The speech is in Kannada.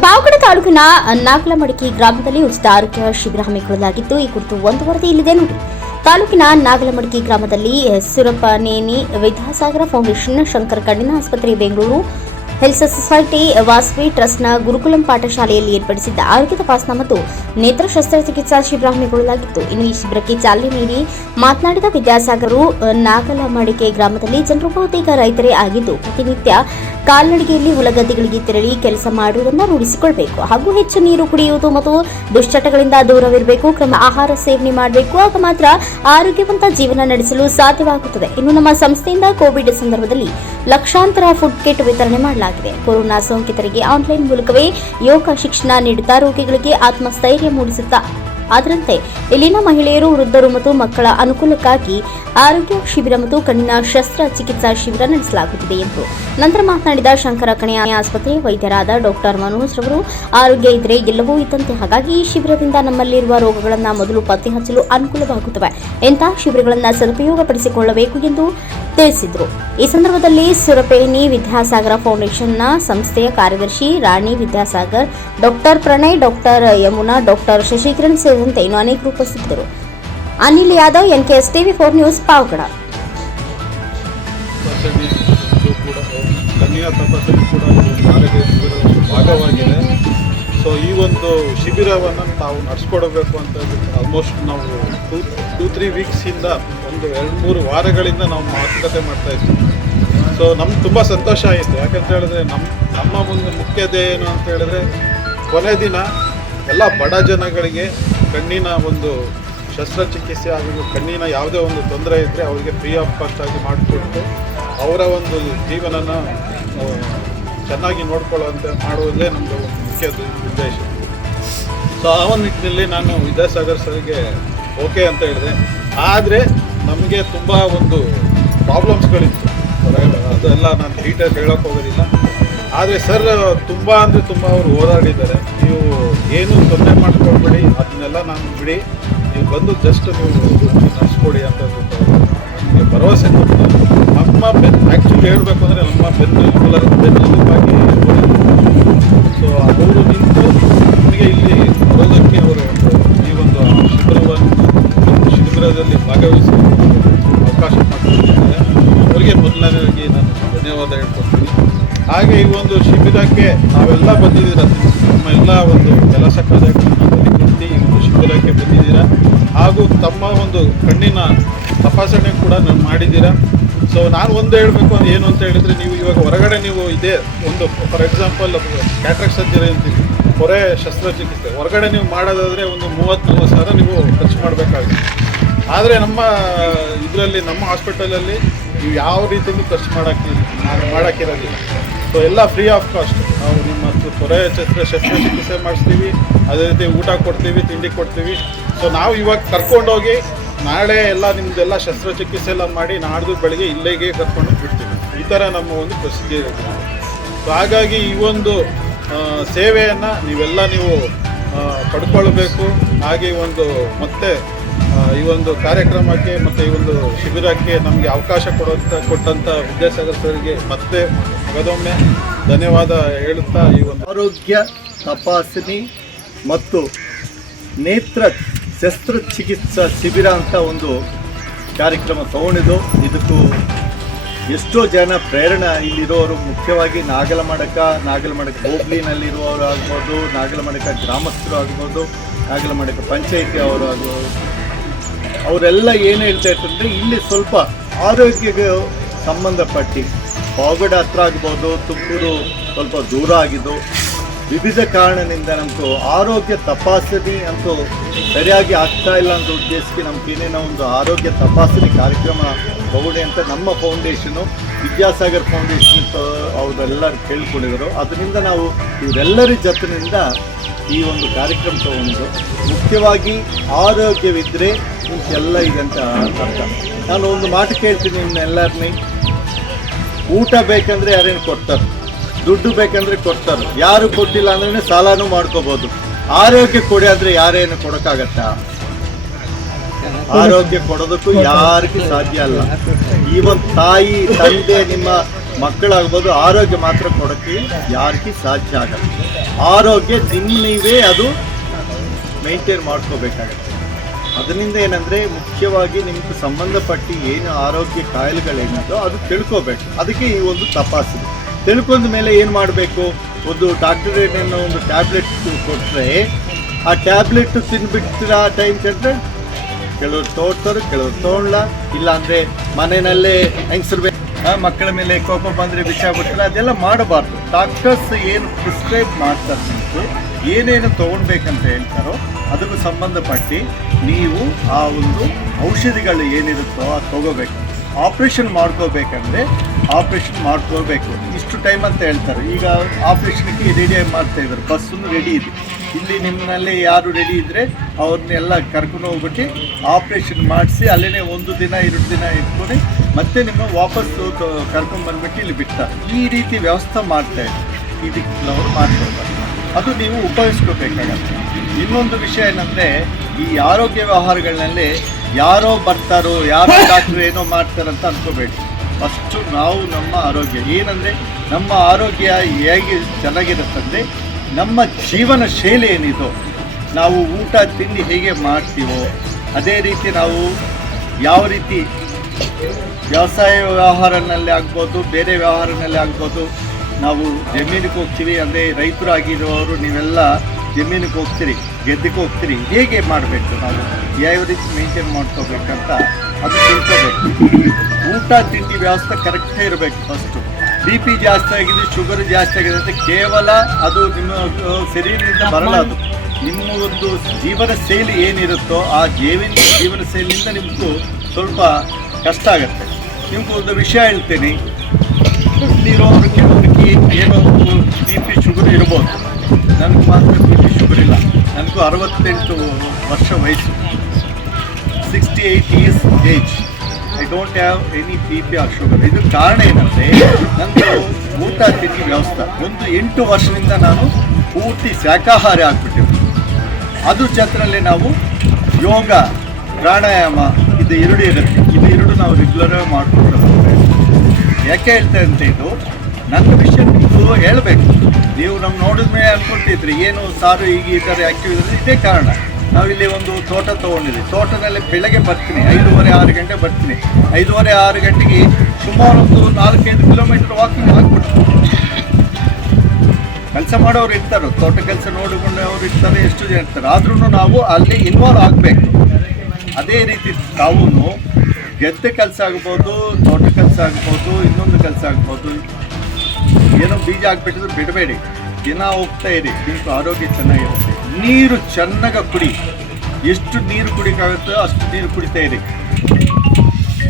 ಪಾವಗಡ ತಾಲೂಕಿನ ನಾಗಲಮಡಿಕೆ ಗ್ರಾಮದಲ್ಲಿ ಉಚಿತ ಆರೋಗ್ಯ ಶಿಬಿರ ಹಮ್ಮಿಕೊಳ್ಳಲಾಗಿದ್ದು ಈ ಕುರಿತು ಒಂದು ವರದಿ ಇಲ್ಲಿದೆ ನೋಡಿ. ತಾಲೂಕಿನ ನಾಗಲಮಡಿಕೆ ಗ್ರಾಮದಲ್ಲಿ ಸುರಪನೇನಿ ವಿದ್ಯಾಸಾಗರ ಫೌಂಡೇಶನ್, ಶಂಕರ ಕಣ್ಣಿನ ಆಸ್ಪತ್ರೆ, ಬೆಂಗಳೂರು ಹೆಲ್ತ್ ಸೊಸೈಟಿ, ವಾಸವಿ ಟ್ರಸ್ಟ್ನ ಗುರುಕುಲಂ ಪಾಠಶಾಲೆಯಲ್ಲಿ ಏರ್ಪಡಿಸಿದ್ದ ಆರೋಗ್ಯ ತಪಾಸಣಾ ಮತ್ತು ನೇತ್ರ ಶಸ್ತ್ರಚಿಕಿತ್ಸಾ ಶಿಬಿರ ಹಮ್ಮಿಕೊಳ್ಳಲಾಗಿತ್ತು. ಇನ್ನು ಈ ಶಿಬಿರಕ್ಕೆ ಚಾಲನೆ ನೀಡಿ ಮಾತನಾಡಿದ ವಿದ್ಯಾಸಾಗರರು ನಾಗಲಮಡಿಕೆ ಗ್ರಾಮದಲ್ಲಿ ಜನರು ಬಹುತೇಕ ರೈತರೇ ಆಗಿದ್ದು, ಪ್ರತಿನಿತ್ಯ ಕಾಲ್ನಡಿಗೆಯಲ್ಲಿ ಹುಲಗದ್ದೆಗಳಿಗೆ ತೆರಳಿ ಕೆಲಸ ಮಾಡುವುದನ್ನು ರೂಢಿಸಿಕೊಳ್ಬೇಕು. ಹಾಗೂ ಹೆಚ್ಚು ನೀರು ಕುಡಿಯುವುದು ಮತ್ತು ದುಶ್ಚಟಗಳಿಂದ ದೂರವಿರಬೇಕು. ಕ್ರಮ ಆಹಾರ ಸೇವನೆ ಮಾಡಬೇಕು. ಆಗ ಮಾತ್ರ ಆರೋಗ್ಯವಂತ ಜೀವನ ನಡೆಸಲು ಸಾಧ್ಯವಾಗುತ್ತದೆ. ಇನ್ನು ನಮ್ಮ ಸಂಸ್ಥೆಯಿಂದ ಕೋವಿಡ್ ಸಂದರ್ಭದಲ್ಲಿ ಲಕ್ಷಾಂತರ ಫುಡ್ ಕಿಟ್ ವಿತರಣೆ ಮಾಡಲಾಗಿದೆ. ಕೊರೋನಾ ಸೋಂಕಿತರಿಗೆ ಆನ್ಲೈನ್ ಮೂಲಕವೇ ಯೋಗ ಶಿಕ್ಷಣ ನೀಡುತ್ತಾ ರೋಗಿಗಳಿಗೆ ಆತ್ಮಸ್ಥೈರ್ಯ ಮೂಡಿಸುತ್ತಾ ಅದರಂತೆ ಇಲ್ಲಿನ ಮಹಿಳೆಯರು, ವೃದ್ಧರು ಮತ್ತು ಮಕ್ಕಳ ಅನುಕೂಲಕ್ಕಾಗಿ ಆರೋಗ್ಯ ಶಿಬಿರ ಮತ್ತು ಕಣ್ಣಿನ ಶಸ್ತ್ರಚಿಕಿತ್ಸಾ ಶಿಬಿರ ನಡೆಸಲಾಗುತ್ತಿದೆ ಎಂದು ನಂತರ ಮಾತನಾಡಿದ ಶಂಕರ ಕಣೆಯ ಆಸ್ಪತ್ರೆ ವೈದ್ಯರಾದ ಡಾಕ್ಟರ್ ಮನೋಜ್ ರವರು, ಆರೋಗ್ಯ ಇದ್ರೆ ಎಲ್ಲವೂ ಇದ್ದಂತೆ. ಹಾಗಾಗಿ ಈ ಶಿಬಿರದಿಂದ ನಮ್ಮಲ್ಲಿರುವ ರೋಗಗಳನ್ನು ಮೊದಲು ಪತ್ತೆ ಹಚ್ಚಲು ಅನುಕೂಲವಾಗುತ್ತವೆ. ಇಂತಹ ಶಿಬಿರಗಳನ್ನು ಸದುಪಯೋಗಪಡಿಸಿಕೊಳ್ಳಬೇಕು ಎಂದು ತಿಳಿಸಿದರು. ಈ ಸಂದರ್ಭದಲ್ಲಿ ಸುರಪೇಣಿ ವಿದ್ಯಾಸಾಗರ ಫೌಂಡೇಶನ್ನ ಸಂಸ್ಥೆಯ ಕಾರ್ಯದರ್ಶಿ Rani Vidyasagar, doctor Pranay, doctor Yamuna, doctor Shashikiran ಇನ್ನು ಅನೇಕರು ಉಪಸ್ಥಿತರು Anil Yadav N K S TV four news Pavagada ಭಾಗವಾಗಿದೆ. ಸೊ ಈ ಒಂದು ಶಿಬಿರವನ್ನು ನಾವು ನಡೆಸ್ಕೊಡಬೇಕು ಅಂತ ಆಲ್ಮೋಸ್ಟ್ ನಾವು ಟೂ ಟೂ ತ್ರೀ ವೀಕ್ಸಿಂದ ಒಂದು ಎರಡು, ಮೂರು ವಾರಗಳಿಂದ ನಾವು ಮಾತುಕತೆ ಮಾಡ್ತಾ ಇದ್ವಿ. ಸೊ ನಮ್ಗೆ ತುಂಬ ಸಂತೋಷ ಆಯಿತು. ಯಾಕಂತ ಹೇಳಿದ್ರೆ ನಮ್ಮ ನಮ್ಮ ಒಂದು ಮುಖ್ಯತೆ ಏನು ಅಂತ ಹೇಳಿದ್ರೆ ಕೊನೆ ದಿನ ಎಲ್ಲ ಬಡ ಜನಗಳಿಗೆ ಕಣ್ಣಿನ ಒಂದು ಶಸ್ತ್ರಚಿಕಿತ್ಸೆ ಹಾಗೂ ಕಣ್ಣಿನ ಯಾವುದೇ ಒಂದು ತೊಂದರೆ ಇದ್ದರೆ ಅವರಿಗೆ ಫ್ರೀ ಆಫ್ ಕಾಸ್ಟ್ ಆಗಿ ಮಾಡಿಕೊಟ್ಟು ಅವರ ಒಂದು ಜೀವನನ ಚೆನ್ನಾಗಿ ನೋಡ್ಕೊಳ್ಳುವಂತೆ ಮಾಡುವುದೇ ನಮ್ಮದು ಮುಖ್ಯ ಉದ್ದೇಶ. ಸೊ ಆ ಒಂದು ನಿಟ್ಟಿನಲ್ಲಿ ನಾನು ವಿದ್ಯಾಸಾಗರ್ ಸರ್ಗೆ ಓಕೆ ಅಂತ ಹೇಳಿದೆ. ಆದರೆ ನಮಗೆ ತುಂಬ ಒಂದು ಪ್ರಾಬ್ಲಮ್ಸ್ಗಳಿತ್ತು ಅದೆಲ್ಲ ನಾನು ಡೀಟೇಲ್ಸ್ ಹೇಳೋಕೆ ಹೋಗೋದಿಲ್ಲ. ಆದರೆ ಸರ್, ತುಂಬ ಅಂದರೆ ತುಂಬ ಅವರು ಓಡಾಡಿದ್ದಾರೆ ನೀವು ಏನು ತೊಂದರೆ ಬಿಡಿ, ನೀವು ಬಂದು ಜಸ್ಟ್ ನೀವು ನಡೆಸ್ಕೊಡಿ ಅಂತ ನಮಗೆ ಭರವಸೆ ನಮ್ಮ ಬೆನ್ ಆ್ಯಕ್ಚುಲಿ ಹೇಳಬೇಕು ಅಂದರೆ ನಮ್ಮ ಬೆನ್ನೆಲುಬು ಬೆನ್ನೆಲುಬಾಗಿ ಸೊ ಅವರು ನಿಂತು ನಮಗೆ ಇಲ್ಲಿ ಬರೋದಕ್ಕೆ ಅವರು ಈ ಒಂದು ಶಿಬಿರವನ್ನು ಶಿಬಿರದಲ್ಲಿ ಭಾಗವಹಿಸಿ ಅವಕಾಶ ಮಾಡಿಕೊಟ್ಟಿದ್ದಾರೆ. ಅವರಿಗೆ ಮೊದಲನೇದಾಗಿ ನಾನು ಧನ್ಯವಾದ ಹೇಳ್ಕೊಡ್ತೀನಿ. ಹಾಗೆ ಈ ಒಂದು ಶಿಬಿರಕ್ಕೆ ನಾವೆಲ್ಲ ಬಂದಿದ್ದೀರ ನಮ್ಮ ಎಲ್ಲ ಒಂದು ಕೆಲಸ ಕಾರ್ಯಗಳನ್ನು ಶಿಬಿರಕ್ಕೆ ಬಂದಿದ್ದೀರಾ? ಹಾಗೂ ತಮ್ಮ ಒಂದು ಕಣ್ಣಿನ ತಪಾಸಣೆ ಕೂಡ ನಾನು ಮಾಡಿದ್ದೀರಾ? ಸೊ ನಾನು ಒಂದು ಹೇಳಬೇಕು ಅಂದ್ರೆ ಏನು ಅಂತ ಹೇಳಿದ್ರೆ, ನೀವು ಇವಾಗ ಹೊರಗಡೆ ನೀವು ಇದೇ ಒಂದು ಫಾರ್ ಎಕ್ಸಾಂಪಲ್ ಕ್ಯಾಟ್ರಾಕ್ಟ್ ಸರ್ಜರಿ ಅಂತೀವಿ ಹೊರೆ ಶಸ್ತ್ರಚಿಕಿತ್ಸೆ. ಹೊರಗಡೆ ನೀವು ಮಾಡೋದಾದರೆ ಒಂದು ಮೂವತ್ತು ನಲ್ವತ್ತು ಸಾವಿರ ನೀವು ಖರ್ಚು ಮಾಡಬೇಕಾಗುತ್ತೆ. ಆದರೆ ನಮ್ಮ ಇದರಲ್ಲಿ, ನಮ್ಮ ಹಾಸ್ಪಿಟಲಲ್ಲಿ ನೀವು ಯಾವ ರೀತಿಯಲ್ಲೂ ಖರ್ಚು ಮಾಡೋಕ್ಕೆ ಮಾಡೋಕ್ಕಿರೋದಿಲ್ಲ ಸೊ ಎಲ್ಲ ಫ್ರೀ ಆಫ್ ಕಾಸ್ಟ್ ನಾವು ನಿಮ್ಮ ಚತ್ರ ಶಸ್ತ್ರ ಶಸ್ತ್ರಚಿಕಿತ್ಸೆ ಮಾಡಿಸ್ತೀವಿ. ಅದೇ ರೀತಿ ಊಟ ಕೊಡ್ತೀವಿ, ತಿಂಡಿ ಕೊಡ್ತೀವಿ. ಸೊ ನಾವು ಇವಾಗ ಕರ್ಕೊಂಡೋಗಿ ನಾಳೆ ಎಲ್ಲ ನಿಮ್ಮದೆಲ್ಲ ಶಸ್ತ್ರಚಿಕಿತ್ಸೆ ಎಲ್ಲ ಮಾಡಿ ನಾಡ್ದು ಬೆಳಗ್ಗೆ ಇಲ್ಲಿಗೆ ಕರ್ಕೊಂಡು ಬಿಡ್ತೀವಿ. ಈ ಥರ ನಮ್ಮ ಒಂದು ಪ್ರಸಿದ್ಧಿ ಇರುತ್ತೆ ಸೊ ಹಾಗಾಗಿ ಈ ಒಂದು ಸೇವೆಯನ್ನು ನೀವೆಲ್ಲ ನೀವು ಪಡ್ಕೊಳ್ಬೇಕು. ಹಾಗೆ ಒಂದು ಮತ್ತೆ ಈ ಒಂದು ಕಾರ್ಯಕ್ರಮಕ್ಕೆ ಮತ್ತು ಈ ಒಂದು ಶಿಬಿರಕ್ಕೆ ನಮಗೆ ಅವಕಾಶ ಕೊಡುವಂಥ ಕೊಟ್ಟಂಥ ವಿದ್ಯಾಸಾಗರ್ ಸರ್ಗೆ ಮತ್ತೆ ಮಗದೊಮ್ಮೆ ಧನ್ಯವಾದ ಹೇಳುತ್ತಾ ಈ ಒಂದು ಆರೋಗ್ಯ, ತಪಾಸಣೆ ಮತ್ತು ನೇತ್ರ ಶಸ್ತ್ರಚಿಕಿತ್ಸಾ ಶಿಬಿರ ಅಂತ ಒಂದು ಕಾರ್ಯಕ್ರಮ ತಗೊಂಡಿದ್ದು. ಇದಕ್ಕೂ ಎಷ್ಟೋ ಜನ ಪ್ರೇರಣೆ ಇಲ್ಲಿರೋರು, ಮುಖ್ಯವಾಗಿ ನಾಗಲಮಡಕ ನಾಗಲಮಡಕ ಹೋಬ್ಳಿನಲ್ಲಿರುವವರು ಆಗ್ಬೋದು, ನಾಗಲಮಡಕ ಗ್ರಾಮಸ್ಥರು ಆಗ್ಬೋದು, ನಾಗಲಮಡಕ ಪಂಚಾಯಿತಿ ಅವರು ಆಗ್ಬೋದು. ಅವರೆಲ್ಲ ಏನು ಹೇಳ್ತಾ ಅಂದರೆ ಇಲ್ಲಿ ಸ್ವಲ್ಪ ಆರೋಗ್ಯಕ್ಕೆ ಸಂಬಂಧಪಟ್ಟು ಪಾವಗಡ ಹತ್ರ ಆಗ್ಬೋದು, ತುಮಕೂರು ಸ್ವಲ್ಪ ದೂರ ಆಗಿದ್ದು, ವಿವಿಧ ಕಾರಣದಿಂದ ನಮ್ಮದು ಆರೋಗ್ಯ ತಪಾಸಣೆ ಅಂತೂ ಸರಿಯಾಗಿ ಆಗ್ತಾ ಇಲ್ಲ ಅಂತ ಉದ್ದೇಶಕ್ಕೆ ನಮ್ಮ ಏನೇನೋ ಒಂದು ಆರೋಗ್ಯ ತಪಾಸಣೆ ಕಾರ್ಯಕ್ರಮ ತಗೊಳ್ಳಿ ಅಂತ ನಮ್ಮ ಫೌಂಡೇಶನು, ವಿದ್ಯಾಸಾಗರ್ ಫೌಂಡೇಶನ್ ಅವರೆಲ್ಲರೂ ಕೇಳಿಕೊಂಡಿದ್ದರು ಅದರಿಂದ ನಾವು ಇವರೆಲ್ಲರ ಜತನಿಂದ ಈ ಒಂದು ಕಾರ್ಯಕ್ರಮ ತಗೊಂಡು ಮುಖ್ಯವಾಗಿ ಆರೋಗ್ಯವಿದ್ದರೆ ಇದೆ ಅಂತ ಅರ್ಥ. ನಾನು ಒಂದು ಮಾತು ಕೇಳ್ತೀನಿ ನಿಮ್ಮೆಲ್ಲರನ್ನೇ. ಊಟ ಬೇಕಂದ್ರೆ ಯಾರೇನು ಕೊಡ್ತಾರೆ? ದುಡ್ಡು ಬೇಕಂದ್ರೆ ಕೊಡ್ತಾರೆ. ಯಾರು ಕೊಟ್ಟಿಲ್ಲ ಅಂದ್ರೆ ಸಾಲನೂ ಮಾಡ್ಕೋಬಹುದು ಆರೋಗ್ಯ ಕೊಡಿ ಅಂದ್ರೆ ಯಾರೇನು ಕೊಡೋಕ್ಕಾಗತ್ತಾ? ಆರೋಗ್ಯ ಕೊಡೋದಕ್ಕೂ ಯಾರಿಗೂ ಸಾಧ್ಯ ಅಲ್ಲ. ಈ ಒಂದು ತಾಯಿ, ತಂದೆ, ನಿಮ್ಮ ಮಕ್ಕಳಾಗ್ಬೋದು, ಆರೋಗ್ಯ ಮಾತ್ರ ಕೊಡೋಕ್ಕೆ ಯಾರಿಗೂ ಸಾಧ್ಯ ಆಗಲ್ಲ. ಆರೋಗ್ಯ ನಿಮ್ಮ ಅದು ಮೇಂಟೈನ್ ಮಾಡ್ಕೋಬೇಕಾಗತ್ತೆ. ಅದರಿಂದ ಏನಂದ್ರೆ ಮುಖ್ಯವಾಗಿ ನಿಮ್ಗೆ ಸಂಬಂಧಪಟ್ಟಿ ಏನು ಆರೋಗ್ಯ ಕಾಯಿಲೆಗಳೇನಿದೋ ಅದು ತಿಳ್ಕೋಬೇಕು. ಅದಕ್ಕೆ ಈ ಒಂದು ತಪಾಸಣೆ. ತಿಳ್ಕೊಂಡ ಮೇಲೆ ಏನು ಮಾಡಬೇಕು? ಒಂದು ಡಾಕ್ಟರ್ ಏನೋ ಒಂದು ಟ್ಯಾಬ್ಲೆಟ್ ಕೊಟ್ಟರೆ ಆ ಟ್ಯಾಬ್ಲೆಟ್ ತಿನ್ಬಿಡ್ತೀರಾ ಆ ಟೈಮ್ ಚೆಂದ್ರೆ ಕೆಲವರು ತೋಡ್ತಾರೆ ಕೆಲವರು ತೊಗೊಳ್ಳ ಇಲ್ಲಾಂದರೆ ಮನೆಯಲ್ಲೇ ಹೆಂಗಸರು ಮಕ್ಕಳ ಮೇಲೆ ಕೋಪ ಬಂದರೆ ಬಿಟ್ಟರೆ ಅದೆಲ್ಲ ಮಾಡಬಾರ್ದು. ಡಾಕ್ಟರ್ಸ್ ಏನು ಪ್ರಿಸ್ಕ್ರೈಬ್ ಮಾಡ್ತಾರೆ ಏನೇನು ತೊಗೊಳ್ಬೇಕಂತ ಹೇಳ್ತಾರೋ ಅದಕ್ಕೆ ಸಂಬಂಧಪಟ್ಟು ನೀವು ಆ ಒಂದು ಔಷಧಿಗಳು ಏನಿರುತ್ತೋ ಅದು ತಗೋಬೇಕು. ಆಪ್ರೇಷನ್ ಮಾಡ್ಕೋಬೇಕಂದ್ರೆ ಆಪ್ರೇಷನ್ ಮಾಡ್ಕೋಬೇಕು. ಇಷ್ಟು ಟೈಮ್ ಅಂತ ಹೇಳ್ತಾರೆ. ಈಗ ಆಪ್ರೇಷನ್ಗೆ ರೆಡಿ ಮಾಡ್ತಾ ಇದ್ದಾರೆ. ಬಸ್ಸನ್ನು ರೆಡಿ ಇದೆ. ಇಲ್ಲಿ ನಿಮ್ಮಲ್ಲಿ ಯಾರು ರೆಡಿ ಇದ್ದರೆ ಅವ್ರನ್ನೆಲ್ಲ ಕರ್ಕೊಂಡು ಹೋಗ್ಬಿಟ್ಟು ಆಪ್ರೇಷನ್ ಮಾಡಿಸಿ ಅಲ್ಲೇ ಒಂದು ದಿನ, ಎರಡು ದಿನ ಇಟ್ಕೊಂಡು ಮತ್ತೆ ನಿಮ್ಮ ವಾಪಸ್ ಕರ್ಕೊಂಡು ಬಂದ್ಬಿಟ್ಟು ಇಲ್ಲಿ ಬಿಡ್ತಾರೆ. ಈ ರೀತಿ ವ್ಯವಸ್ಥೆ ಮಾಡ್ತಾ ಇದ್ದಾರೆ. ಇದಕ್ಕೆ ಅವರು ಮಾಡ್ಕೊಳ್ತಾರೆ. ಅದು ನೀವು ಉಪಯೋಗಿಸ್ಕೋಬೇಕಾಗತ್ತೆ. ಇನ್ನೊಂದು ವಿಷಯ ಏನಂದರೆ, ಈ ಆರೋಗ್ಯ ವ್ಯವಹಾರಗಳಲ್ಲಿ ಯಾರೋ ಬರ್ತಾರೋ, ಯಾರೋ ಡಾಕ್ಟ್ರು ಏನೋ ಮಾಡ್ತಾರಂತ ಅನ್ಕೋಬೇಡಿ. ಫಸ್ಟು ನಾವು ನಮ್ಮ ಆರೋಗ್ಯ. ಏನಂದರೆ, ನಮ್ಮ ಆರೋಗ್ಯ ಹೇಗೆ ಚೆನ್ನಾಗಿರುತ್ತಂದರೆ ನಮ್ಮ ಜೀವನ ಶೈಲಿ ಏನಿದೋ, ನಾವು ಊಟ, ತಿಂಡಿ ಹೇಗೆ ಮಾಡ್ತೀವೋ, ಅದೇ ರೀತಿ ನಾವು ಯಾವ ರೀತಿ ವ್ಯವಸಾಯ ವ್ಯವಹಾರನಲ್ಲಿ ಆಗ್ಬೋದು, ಬೇರೆ ವ್ಯವಹಾರನಲ್ಲಿ ಆಗ್ಬೋದು, ನಾವು ಜಮೀನಿಗೆ ಹೋಗ್ತೀವಿ ಅಂದರೆ ರೈತರಾಗಿರೋರು ನೀವೆಲ್ಲ ಜಮೀನಿಗೆ ಹೋಗ್ತೀರಿ ಗೆದ್ದಕ್ಕೆ ಹೋಗ್ತೀರಿ, ಹೇಗೆ ಮಾಡಬೇಕು ನಾವು? ಯಾವ ರೀತಿ ಮೇಂಟೈನ್ ಮಾಡ್ಕೋಬೇಕಂತ ಅದು ತಿಳ್ಕೋಬೇಕು. ಊಟ, ತಿಂಡಿ ವ್ಯವಸ್ಥೆ ಕರೆಕ್ಟೇ ಇರಬೇಕು ಫಸ್ಟು ಬಿ ಪಿ ಜಾಸ್ತಿ ಆಗಿದೆ ಶುಗರ್ ಜಾಸ್ತಿ ಆಗಿದೆ ಅಂತ ಕೇವಲ ಅದು ನಿಮ್ಮ ಶರೀರದಿಂದ ಅದು. ನಿಮ್ಮ ಒಂದು ಜೀವನ ಶೈಲಿ ಏನಿರುತ್ತೋ ಆ ಜೀವನ ಜೀವನ ಶೈಲಿಯಿಂದ ನಿಮಗೂ ಸ್ವಲ್ಪ ಕಷ್ಟ ಆಗುತ್ತೆ. ನಿಮ್ಗೆ ಒಂದು ವಿಷಯ ಹೇಳ್ತೇನೆ. ಇಲ್ಲಿರೋರು ಕೆಲವರಿಗೆ ಏನೋ ಬಿ ಪಿ ಶುಗರ್ ಇರ್ಬೋದು. ನನಗೆ ಮಾತ್ರ ನನಗೂ ಅರವತ್ತೆಂಟು ವರ್ಷ ವಯಸ್ಸು. Sixty eight years age I don't have any B P or sugar ಇದು ಕಾರಣ ಏನಂದರೆ, ನಂದು ಊಟ ತಿಂಡಿ ವ್ಯವಸ್ಥೆ. ಒಂದು ಎಂಟು ವರ್ಷದಿಂದ ನಾನು ಪೂರ್ತಿ ಶಾಖಾಹಾರಿ ಆಗ್ಬಿಟ್ಟಿದ್ದೆ ಅದು ಜೊತೆಯಲ್ಲಿ ನಾವು ಯೋಗ, ಪ್ರಾಣಾಯಾಮ, ಇದು ಎರಡು ಇರುತ್ತೆ. ಇದು ಎರಡು ನಾವು ರೆಗ್ಯುಲರಾಗಿ ಮಾಡಿಕೊಂಡು ಯಾಕೆ ಹೇಳ್ತಾ ಅಂತ ಇದು ನನ್ನ ವಿಷಯ ನೀವು ಹೇಳಬೇಕು. ನೀವು ನಮ್ಮ ನೋಡಿದ ಮೇಲೆ ಅನ್ಕೊಳ್ತಿದ್ರಿ, ಏನು ಸಾರು ಈಗ ಈ ಥರ ಆ್ಯಕ್ಟಿವ್ ಇದ್ರೆ ಇದೇ ಕಾರಣ. ನಾವಿಲ್ಲಿ ಒಂದು ತೋಟ ತೊಗೊಂಡಿದ್ದೀವಿ ತೋಟದಲ್ಲಿ ಬೆಳಗ್ಗೆ ಬರ್ತೀನಿ. ಐದೂವರೆ, ಆರು ಗಂಟೆ ಬರ್ತೀನಿ. ಐದೂವರೆ, ಆರು ಗಂಟೆಗೆ ಸುಮಾರು ಒಂದು ನಾಲ್ಕೈದು ಕಿಲೋಮೀಟರ್ ವಾಕಿಂಗ್ ಆಗ್ಬಿಡ್ತೀನಿ ಕೆಲಸ ಮಾಡೋರು ಇರ್ತಾರೆ. ತೋಟ ಕೆಲಸ ನೋಡಿಕೊಂಡು ಅವ್ರು ಇರ್ತಾರೆ, ಎಷ್ಟು ಜನ ಇರ್ತಾರೆ. ಆದ್ರೂ ನಾವು ಅಲ್ಲಿ ಇನ್ವಾಲ್ವ್ ಆಗಬೇಕು. ಅದೇ ರೀತಿ ತಾವು ಗೆದ್ದೆ ಕೆಲಸ ಆಗ್ಬೋದು, ತೋಟ ಕೆಲಸ ಆಗ್ಬೋದು, ಇನ್ನೊಂದು ಕೆಲಸ ಆಗ್ಬೋದು. ಏನೋ ಬೀಜ ಹಾಕ್ಬಿಟ್ಟಿದ್ರು ಬಿಡಬೇಡಿ. ದಿನ ಹೋಗ್ತಾ ಇರಿ ನಿಮ್ಮ ಆರೋಗ್ಯ ಚೆನ್ನಾಗಿರುತ್ತೆ. ನೀರು ಚೆನ್ನಾಗಿ ಕುಡಿ. ಎಷ್ಟು ನೀರು ಕುಡಿಕಾಗುತ್ತೋ ಅಷ್ಟು ನೀರು ಕುಡಿತಾ ಇರಿ.